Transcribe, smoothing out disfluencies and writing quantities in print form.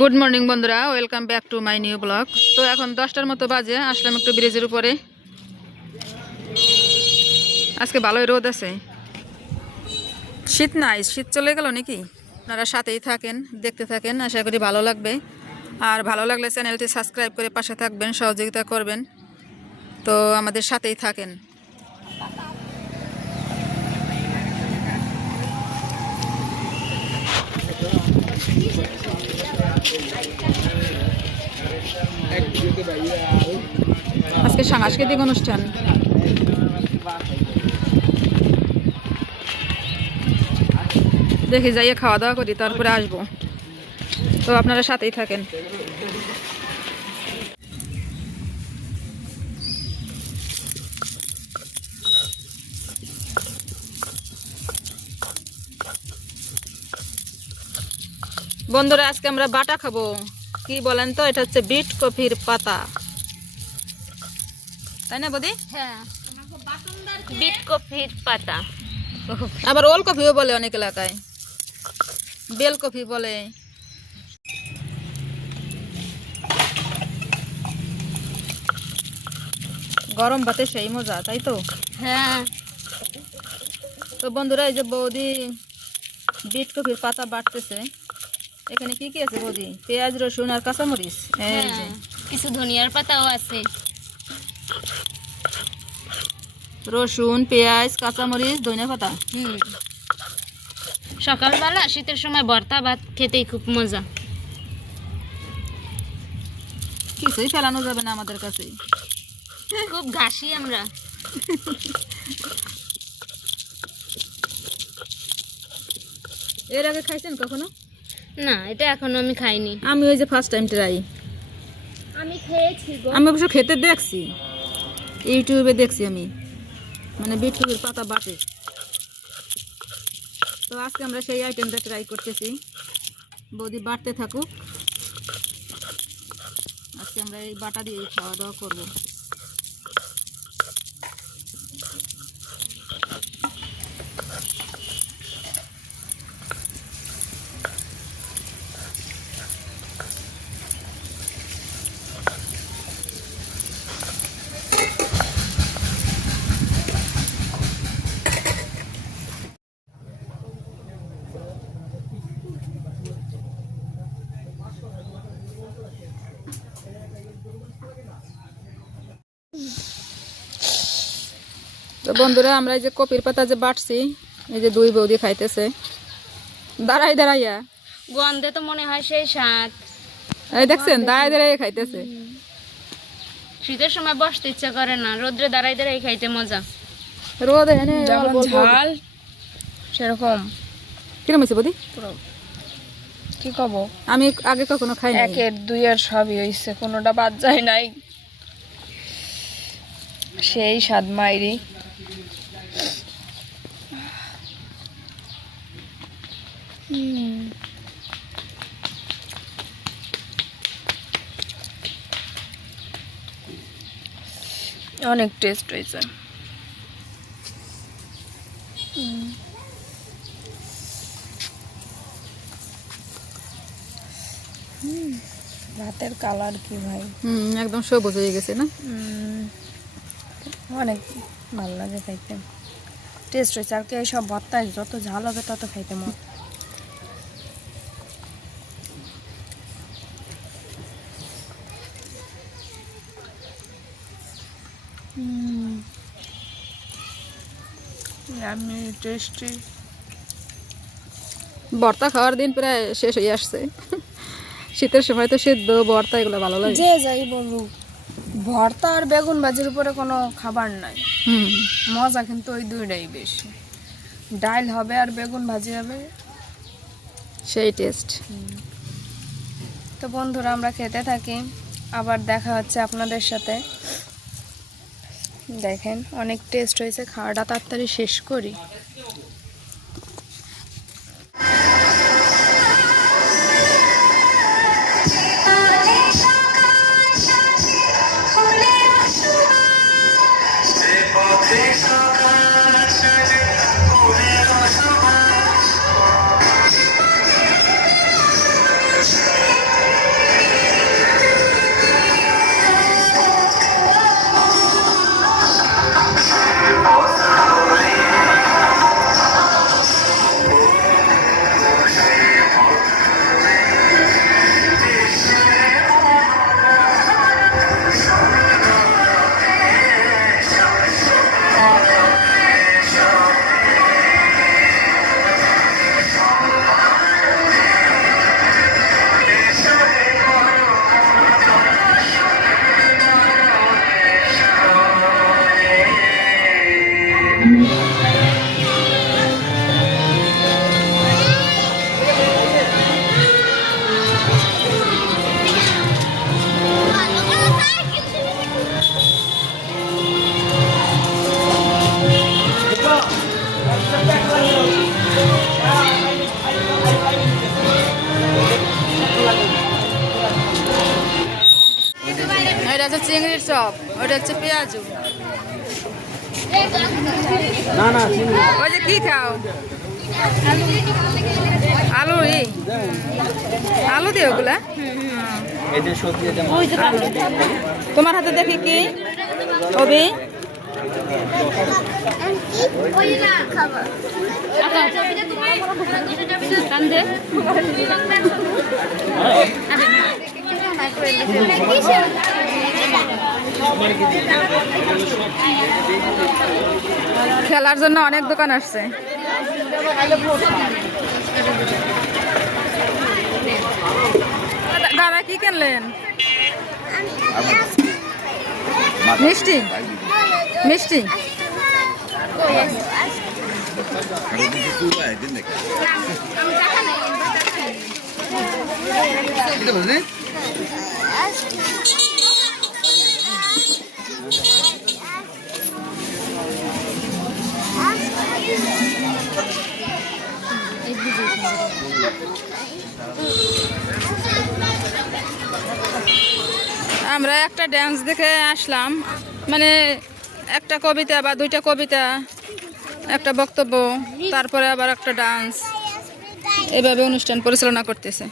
Good morning বন্ধুরা, welcome back to my new blog. তো এখন 10টার মতো বাজে, আসলাম একটু ব্রিজের উপরে। আজকে ভালোই রোদ আছে, শীত নাই, শীত চলে গেল নাকি। আপনারা সাথেই থাকেন, দেখতে থাকেন, আশা করি ভালো লাগবে। আর ভালো লাগলে চ্যানেলটি সাবস্ক্রাইব করে পাশে থাকবেন, সহযোগিতা করবেন। তো আমাদের সাথেই থাকেন। আজকে সাংস্কৃতিক অনুষ্ঠান। দেখি যাইয়ে খাওয়া দাওয়া করি, তারপরে আসবো। তো আপনারা সাথেই থাকেন। বন্ধুরা, আজকে আমরা বাটা খাবো। কি বলেন তো, এটা হচ্ছে বিট কফির পাতা, তাই না বৌদি? হ্যাঁ, বিট কফির পাতা। আবার ওল কফিও বলে অনেক এলাকায়, বেল কফি বলে। গরম ভাতে সেই মজা, তাই তো? হ্যাঁ। তো বন্ধুরা, এই যে বৌদি বিট কফির পাতা বাটতেছে। এখানে কি কি আছে বৌদি? পেঁয়াজ, রসুন আর কাঁচামরিচ। এই যে কিছু ধনিয়ার পাতাও আছে। রসুন, পেঁয়াজ, কাঁচামরিচ, ধনিয়া পাতা। সকালবেলা শীতের সময় ভর্তা ভাত খেতেই খুব মজা। কিছুই ফেলানো যাবে না আমাদের কাছে, খুব ঘাসি আমরা। এর আগে খাইছেন কখনো? না, এটা এখনো আমি খাইনি। আমি ওই যে ফার্স্ট টাইম ট্রাই। আমি খেয়েছি গো। আমি অবশ্য খেতে দেখছি, ইউটিউবে দেখছি আমি, মানে বিট কফির পাতা বাটে। তো আজকে আমরা সেই আইটেমটা ট্রাই করতেছি। বৌদি বাটতে থাকুক, আজকে আমরা এই বাটা দিয়ে খাওয়া দাওয়া করবো। তো বন্ধুরা, আমরা এই যে কপির পাতা যে বাটছি, এই যে দুই বৌদি খাইতেছে দাঁড়াই দাঁড়াইয়া। গন্ধে তো মনে হয় সেই স্বাদ। এই দেখছেন, দাঁড়াই দাঁড়াই খাইতেছে। শীতের সময় বসতে ইচ্ছা করে না, রোদ্রে দাঁড়াই দাঁড়াই খাইতে মজা। রোদ এনে ঝাল সেরকম। কিরম হয়েছে বৌদি? কি কব, আমি আগে কখনো খাইনি। একের দুইয়ের সবই হইছে, কোনোটা বাদ যায় নাই, সেই স্বাদ মাইরি। অনেক টেস্ট হয়েছে। ভাতের কালার কি ভাই, একদম সবুজ হয়ে গেছে না? অনেক ভালো লাগে খাইতে, টেস্ট হয়েছে। আর কি এইসব ভর্তায় যত ঝাল হবে তত খাইতে মন। আমি টেস্টি। ভর্তা খাওয়ার দিন প্রায় শেষ হয়ে আসছে। শীতের সময় তো সিদ্ধ ভর্তা এগুলো ভালো লাগে। যে যাই বলুক, ভর্তা আর বেগুন ভাজির উপরে কোনো খাবার নাই। মজা কিন্তু ওই দুইটাই বেশি। ডাল হবে আর বেগুন ভাজি হবে, সেই টেস্ট। তো বন্ধুরা, আমরা খেতে থাকি, আবার দেখা হচ্ছে আপনাদের সাথে। দেখেন অনেক টেস্ট হয়েছে, খাওয়াটা তাড়াতাড়ি শেষ করি। চিংড়ির চপ, ওটা হচ্ছে পেঁয়াজু। ওই যে কি খাও? আলু আলু দিয়ে ওগুলা। তোমার হাতে দেখি কি অবি? খেলার জন্য অনেক দোকান আসছে। দাদা কি কিনলেন? মিষ্টি মিষ্টি। আমরা একটা ডান্স দেখে আসলাম, মানে একটা কবিতা বা দুইটা কবিতা, একটা বক্তব্য, তারপরে আবার একটা ডান্স, এভাবে অনুষ্ঠান পরিচালনা করতেছে।